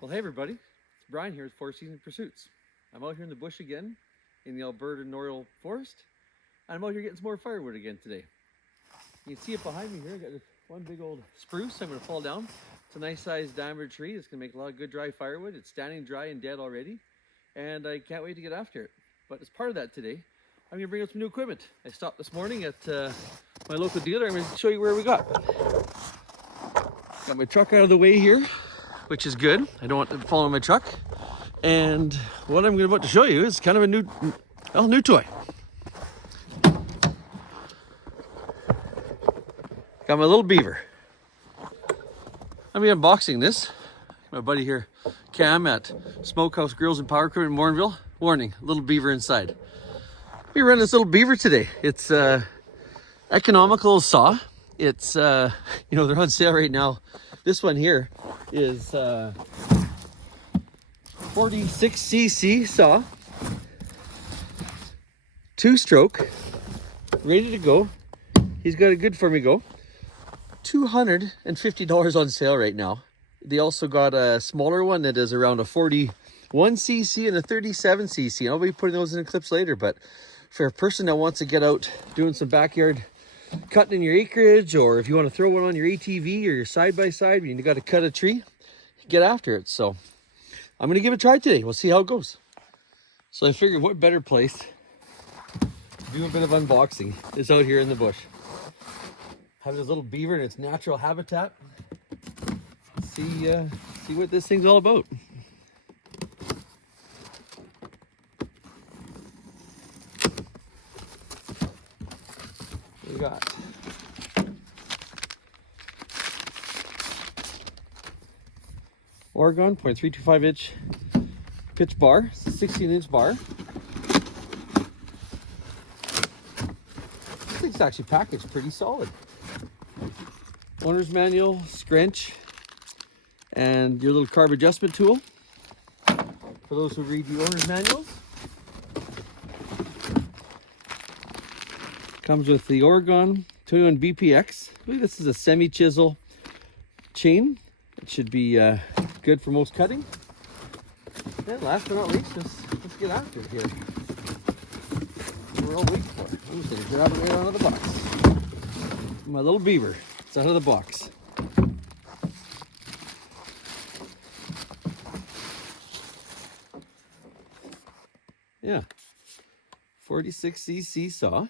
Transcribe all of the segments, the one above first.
Well, hey everybody, it's Brian here at Four Seasons Pursuits. I'm out here in the bush again in the Alberta Northern Forest, and I'm out here getting some more firewood again today. You can see it behind me here. I got this one big old spruce. I'm going to fall down. It's a nice sized diameter tree. It's going to make a lot of good dry firewood. It's standing dry and dead already, and I can't wait to get after it. But as part of that today, I'm going to bring out some new equipment. I stopped this morning at my local dealer. I'm going to show you where we got. Got my truck out of the way here, which is good. I don't want to fall on my truck. And what I'm about to show you is kind of a new toy. Got my little beaver. I'm gonna be unboxing this. My buddy here, Cam at Smokehouse Grills and Power Crew in Morinville. Warning, little beaver inside. We run this little beaver today. It's economical saw. It's they're on sale right now. This one here is 46cc saw, 2-stroke, ready to go. He's got a good for me go. $250 on sale right now. They also got a smaller one that is around a 41cc and a 37cc. I'll be putting those in clips later, but for a person that wants to get out doing some backyard cutting in your acreage, or if you want to throw one on your ATV or your side-by-side, you got to cut a tree, get after it. So I'm going to give it a try today. We'll see how it goes. So I figured what better place to do a bit of unboxing is out here in the bush. Have this little beaver in its natural habitat. See what this thing's all about. What we got? Oregon 0.325 inch pitch bar. It's a 16-inch bar. This thing's actually packaged pretty solid. Owner's manual, scrunch, and your little carb adjustment tool. For those who read the owner's manuals. Comes with the Oregon 21 BPX. I believe this is a semi-chisel chain. It should be good for most cutting. And last but not least, let's get after it here. We're all waiting for it. I'm just gonna grab it right out of the box. My little beaver, it's out of the box. Yeah, 46cc saw.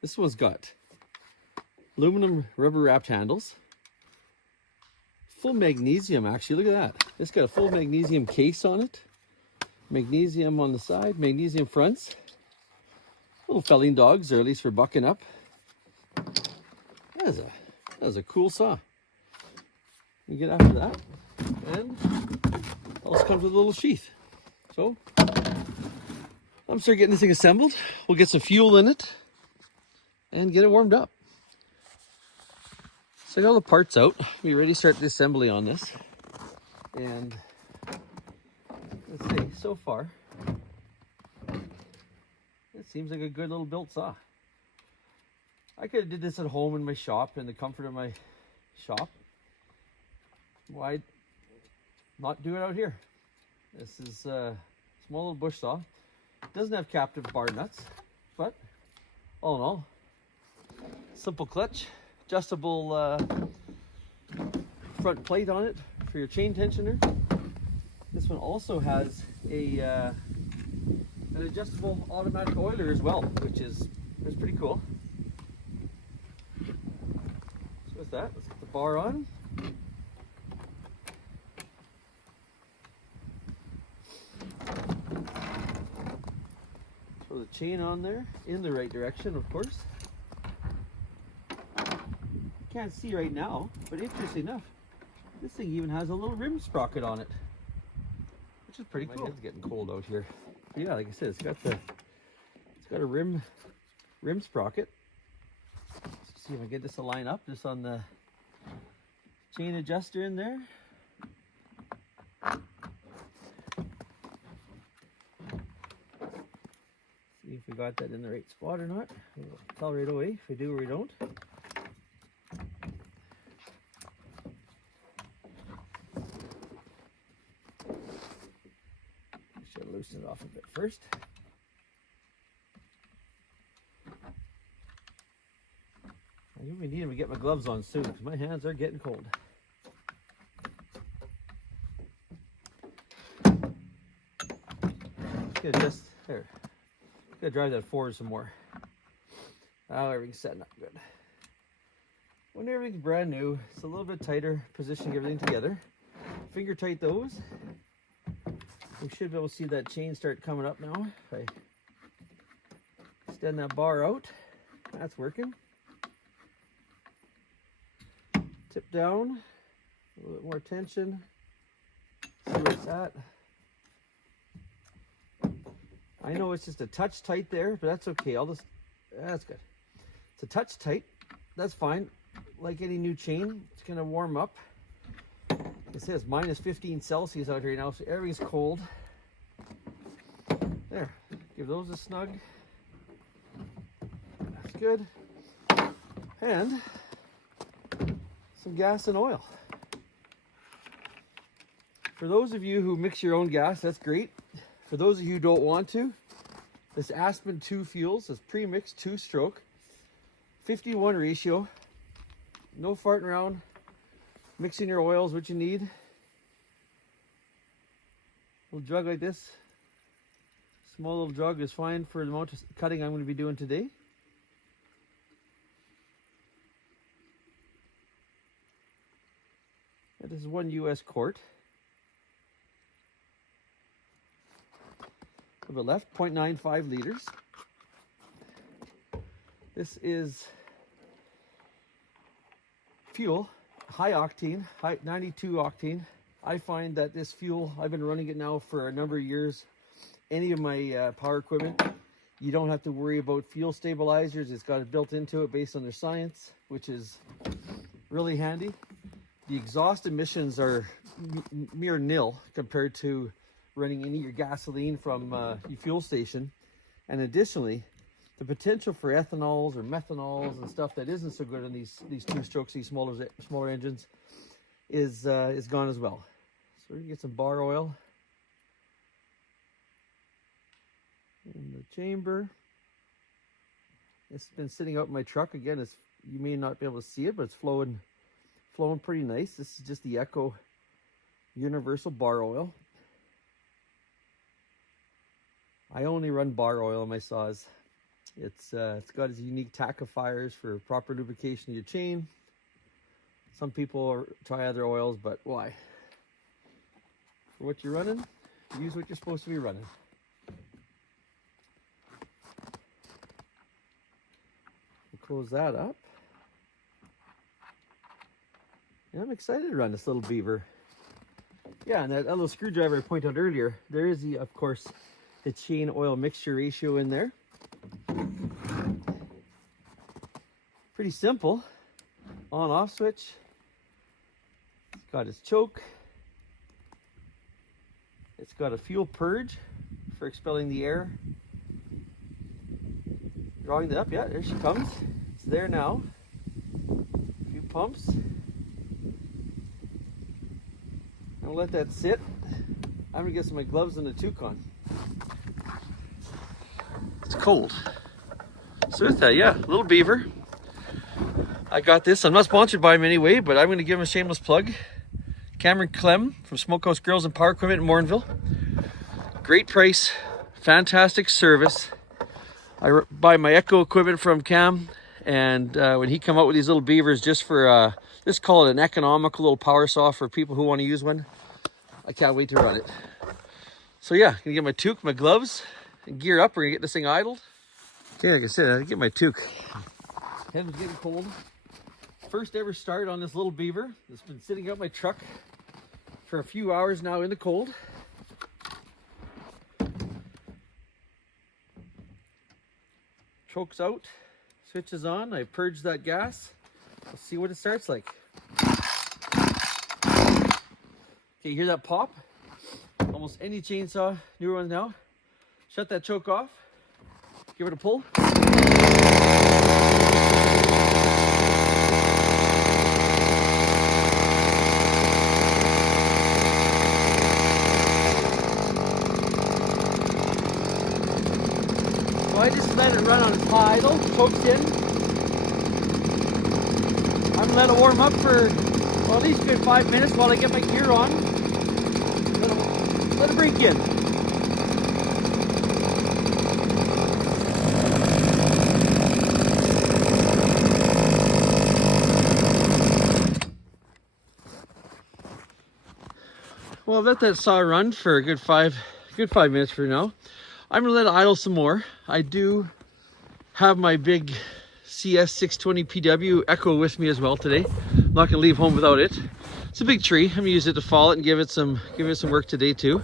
This one's got aluminum rubber wrapped handles. Full magnesium, actually, look at that. It's got a full magnesium case on it. Magnesium on the side, magnesium fronts. Little felling dogs, or at least for bucking up. That is a cool saw. We get after that. And also comes with a little sheath. So, I'm start getting this thing assembled. We'll get some fuel in it and get it warmed up. So I got all the parts out. Be ready to start the assembly on this. And let's see, so far, it seems like a good little built saw. I could have did this at home in my shop, in the comfort of my shop. Why not do it out here? This is a small little bush saw. It doesn't have captive bar nuts, but all in all, simple clutch, adjustable front plate on it for your chain tensioner. This one also has an adjustable automatic oiler as well, which is pretty cool. So with that, let's get the bar on. Throw the chain on there in the right direction, of course. Can't see right now, but interesting enough, this thing even has a little rim sprocket on it, which is pretty cool. It's getting cold out here. But yeah, like I said, it's got a rim sprocket. Let's see if I get this to line up just on the chain adjuster in there. See if we got that in the right spot or not. We'll tell right away if we do or we don't. loosen it off a bit first. I really need to get my gloves on soon because my hands are getting cold. Just there. Gotta drive that forward some more. Now everything's setting up good. When everything's brand new, it's a little bit tighter, positioning everything together. Finger tight those. We should be able to see that chain start coming up now. If I extend that bar out, that's working. Tip down, a little bit more tension. See where it's at. I know it's just a touch tight there, but that's okay. That's good. It's a touch tight. That's fine. Like any new chain, it's gonna warm up. It says minus 15 Celsius out here now, so everything's cold. There, give those a snug. That's good. And some gas and oil. For those of you who mix your own gas, that's great. For those of you who don't want to, this Aspen 2 Fuels is pre-mixed 2-stroke, 50-1 ratio. No farting around. Mixing your oils, what you need. A little jug like this. Small little jug is fine for the amount of cutting I'm going to be doing today. And this is 1 US quart. A little bit left, 0.95 liters. This is fuel, high octane, 92 octane. I find that this fuel, I've been running it now for a number of years. Any of my power equipment, you don't have to worry about fuel stabilizers. It's got it built into it based on their science, which is really handy. The exhaust emissions are mere nil compared to running any of your gasoline from your fuel station. And additionally, the potential for ethanols or methanols and stuff that isn't so good in these 2-strokes, these smaller engines, is gone as well. So we're gonna get some bar oil in the chamber. It's been sitting out in my truck again. You may not be able to see it, but it's flowing pretty nice. This is just the Eco Universal bar oil. I only run bar oil on my saws. It's got its unique tackifiers for proper lubrication of your chain. Some people try other oils, but why? For what you're running, use what you're supposed to be running. We'll close that up. And I'm excited to run this little beaver. Yeah, and that little screwdriver I pointed out earlier, there is of course, the chain oil mixture ratio in there. Pretty simple. On off switch. It's got its choke. It's got a fuel purge for expelling the air. Drawing that up, yeah, there she comes. It's there now. A few pumps. I'll let that sit. I'm gonna get some of my gloves and the toque on. It's cold. So with that, yeah, little beaver. I got this. I'm not sponsored by him anyway, but I'm going to give him a shameless plug. Cameron Clem from Smokehouse Grills and Power Equipment in Morinville. Great price, fantastic service. I buy my Echo equipment from Cam, and when he come out with these little beavers, just for let's call it an economical little power saw for people who want to use one, I can't wait to run it. So yeah, gonna get my toque, my gloves, and gear up. We're gonna get this thing idled. Okay, like I said, I get my toque. Heaven's getting cold. First ever start on this little beaver. It's been sitting out my truck for a few hours now in the cold. Choke's out, switch is on. I purged that gas. Let's see what it starts like. Okay, you hear that pop? Almost any chainsaw, newer ones now. Shut that choke off. Give it a pull. let it run on high idle, chokes in. I'm gonna let it warm up for, well, at least a good 5 minutes while I get my gear on. Let it break in. Well, I've let that saw run for a good five minutes for now. I'm gonna let it idle some more. I do have my big CS620 PW Echo with me as well today. I'm not gonna leave home without it. It's a big tree. I'm gonna use it to fall it and give it some work today too.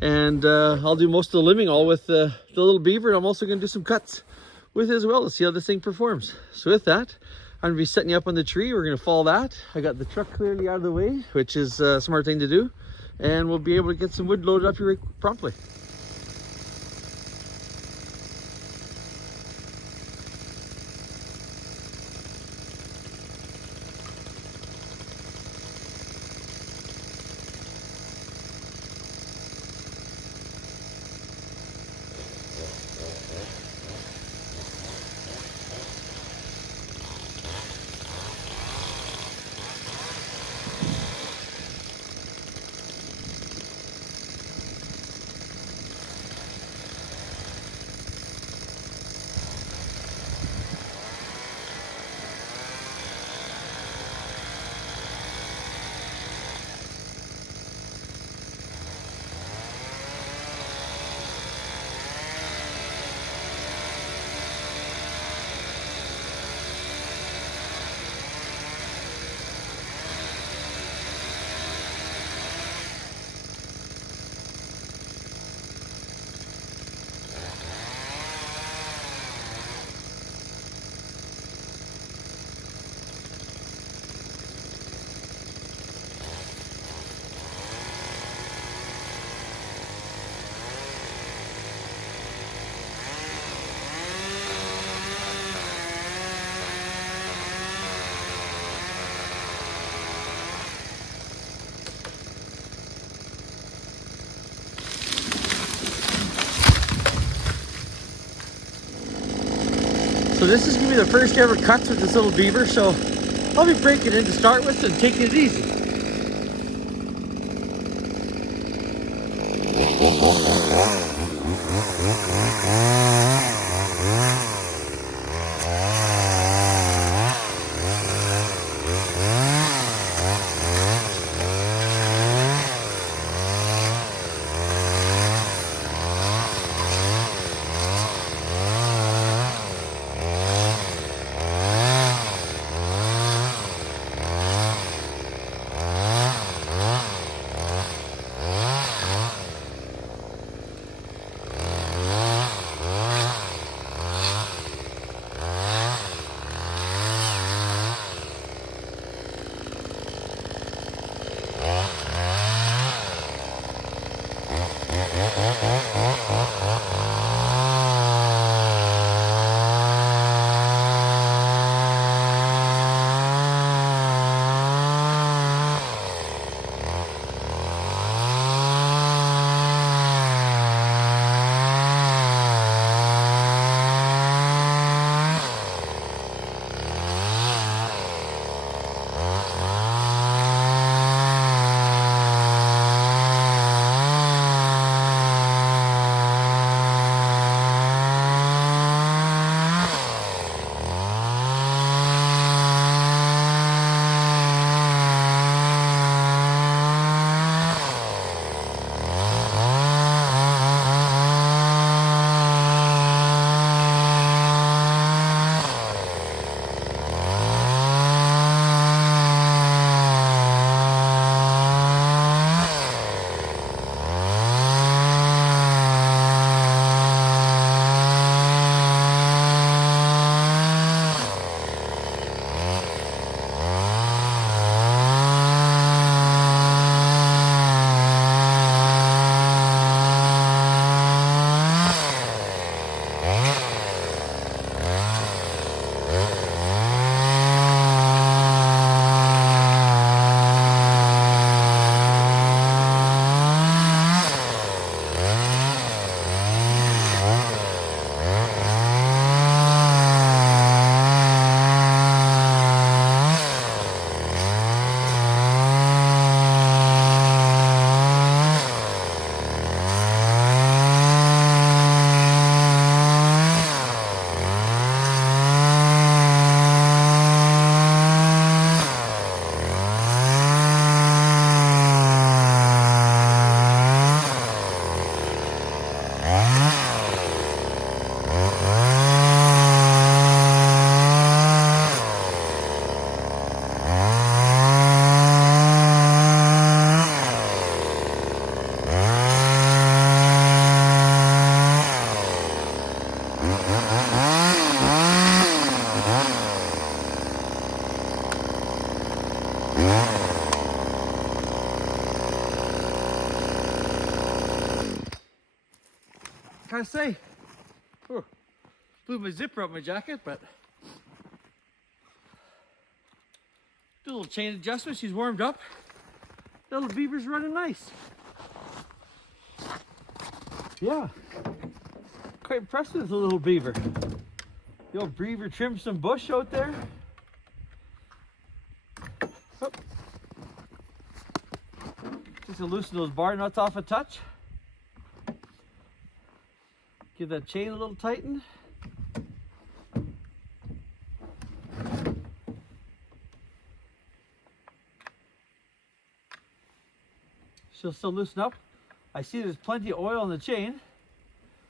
And I'll do most of the limbing all with the little beaver, and I'm also gonna do some cuts with it as well to see how this thing performs. So with that, I'm gonna be setting you up on the tree. We're gonna fall that. I got the truck clearly out of the way, which is a smart thing to do. And we'll be able to get some wood loaded up here promptly. So this is gonna be the first ever cuts with this little beaver, so I'll be breaking in to start with and taking it easy. I say? Oh, blew my zipper up my jacket, but do a little chain adjustment. She's warmed up. Little beaver's running nice. Yeah, quite impressed with the little beaver. The old beaver trimmed some bush out there. Oh. Just to loosen those bar nuts off a touch. Give that chain a little tighten. She'll still loosen up. I see there's plenty of oil in the chain,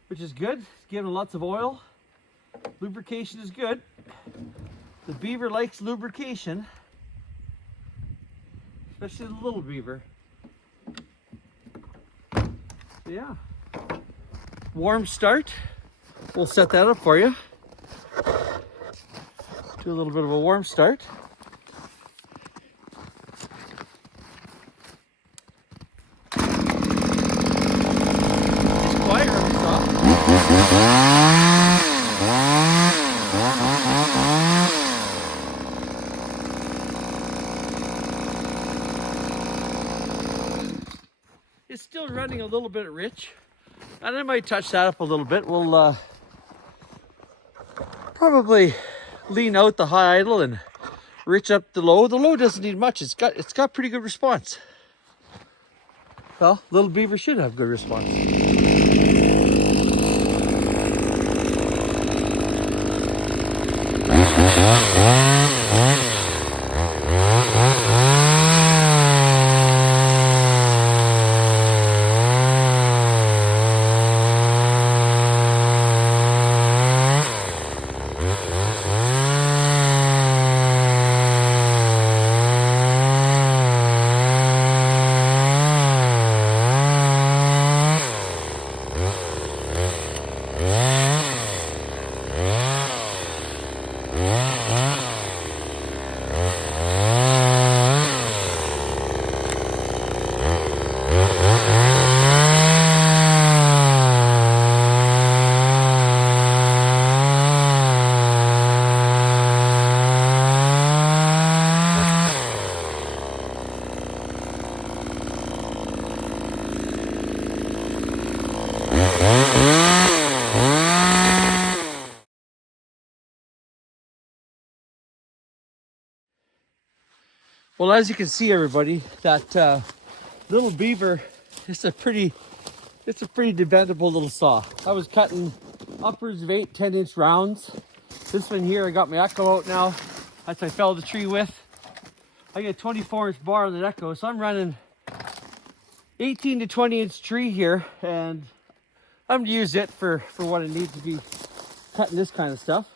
which is good. It's giving lots of oil. Lubrication is good. The beaver likes lubrication, especially the little beaver. So yeah, warm start. We'll set that up for you. Do a little bit of a warm start. It's still running a little bit rich, and I might touch that up a little bit. We'll probably lean out the high idle and rich up the low. The low doesn't need much. It's got pretty good response. Well, little beaver should have good response. Well, as you can see, everybody, that little beaver is a pretty dependable little saw. I was cutting upwards of 8-10 inch rounds. This one here, I got my Echo out now. That's what I felled the tree with. I get a 24-inch bar on the Echo, so I'm running 18 to 20 inch tree here, and I'm gonna use it for what it needs to be cutting this kind of stuff.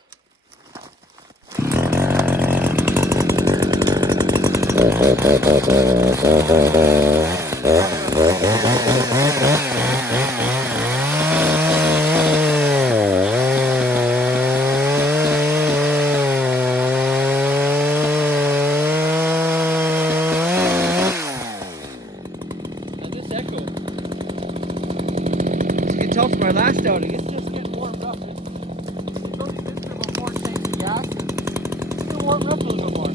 Tell from my last outing, it's just getting warmed up. It's only been through about 4 tanks of gas. It's been warming up a little bit more.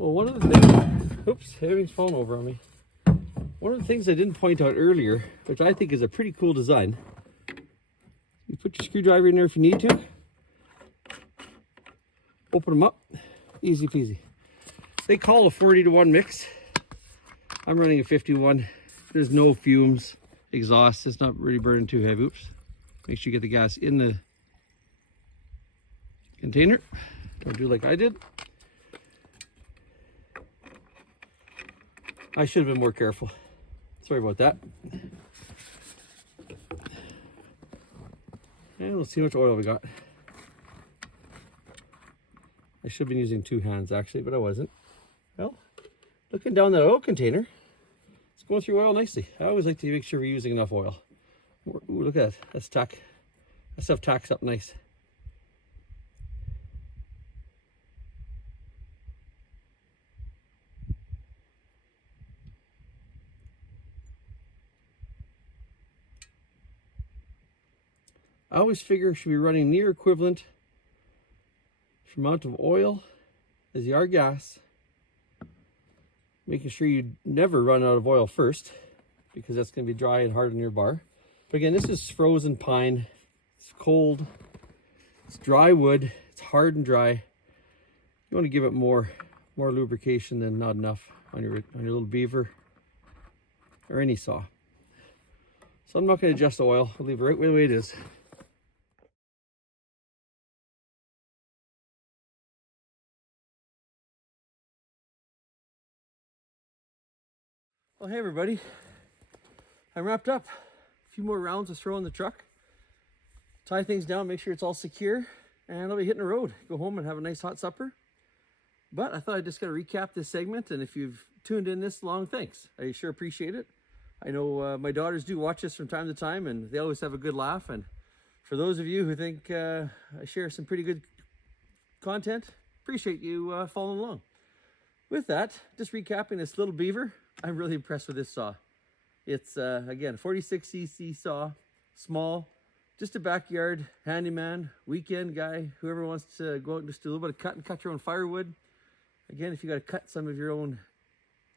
Well, one of the things, oops, everything's falling over on me. One of the things I didn't point out earlier, which I think is a pretty cool design, you put your screwdriver in there if you need to. Open them up, easy peasy. They call a 40-to-1 mix. I'm running a 50-to-1. There's no fumes, exhaust. It's not really burning too heavy. Oops. Make sure you get the gas in the container. Don't do like I did. I should have been more careful. Sorry about that. And let's see how much oil we got. I should have been using two hands actually, but I wasn't. Well, looking down that oil container, it's going through oil nicely. I always like to make sure we're using enough oil. Ooh, look at that. That's tack. That stuff tacks up nice. I always figure should be running near equivalent amount of oil as you are gas. Making sure you never run out of oil first, because that's going to be dry and hard on your bar. But again, this is frozen pine. It's cold. It's dry wood. It's hard and dry. You want to give it more lubrication than not enough on your little beaver or any saw. So I'm not going to adjust the oil. I'll leave it right where the way it is. Well, hey everybody, I'm wrapped up. A few more rounds to throw in the truck, tie things down, make sure it's all secure, and I'll be hitting the road. Go home and have a nice hot supper. But I thought I'd just got to recap this segment, and if you've tuned in this long, thanks. I sure appreciate it. I know my daughters do watch this from time to time, and they always have a good laugh. And for those of you who think I share some pretty good content, appreciate you following along. With that, just recapping this little beaver, I'm really impressed with this saw. It's, again, 46cc saw, small, just a backyard handyman, weekend guy, whoever wants to go out and just do a little bit of cut and cut your own firewood. Again, if you got to cut some of your own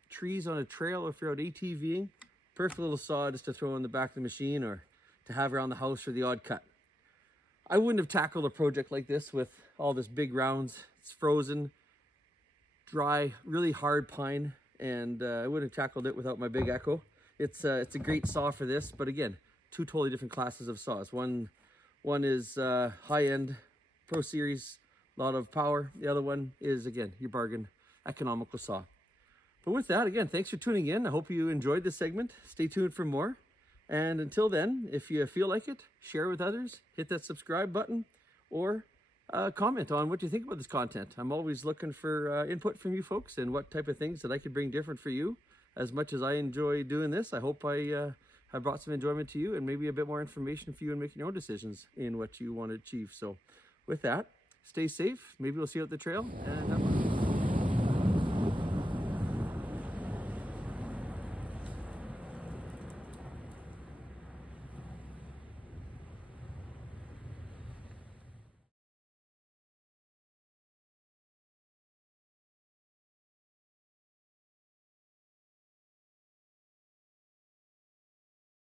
trees on a trail, or if you're out ATVing, perfect little saw just to throw in the back of the machine or to have around the house for the odd cut. I wouldn't have tackled a project like this with all this big rounds. It's frozen, dry, really hard pine, and I wouldn't have tackled it without my big Echo. It's a great saw for this, but again, two totally different classes of saws. One is high-end Pro Series, a lot of power. The other one is, again, your bargain economical saw. But with that, again, thanks for tuning in. I hope you enjoyed this segment. Stay tuned for more. And until then, if you feel like it, share with others, hit that subscribe button, or comment on what you think about this content. I'm always looking for input from you folks and what type of things that I could bring different for you. As much as I enjoy doing this, I hope I have brought some enjoyment to you and maybe a bit more information for you in making your own decisions in what you want to achieve. So with that, stay safe. Maybe we'll see you at the trail, and have fun.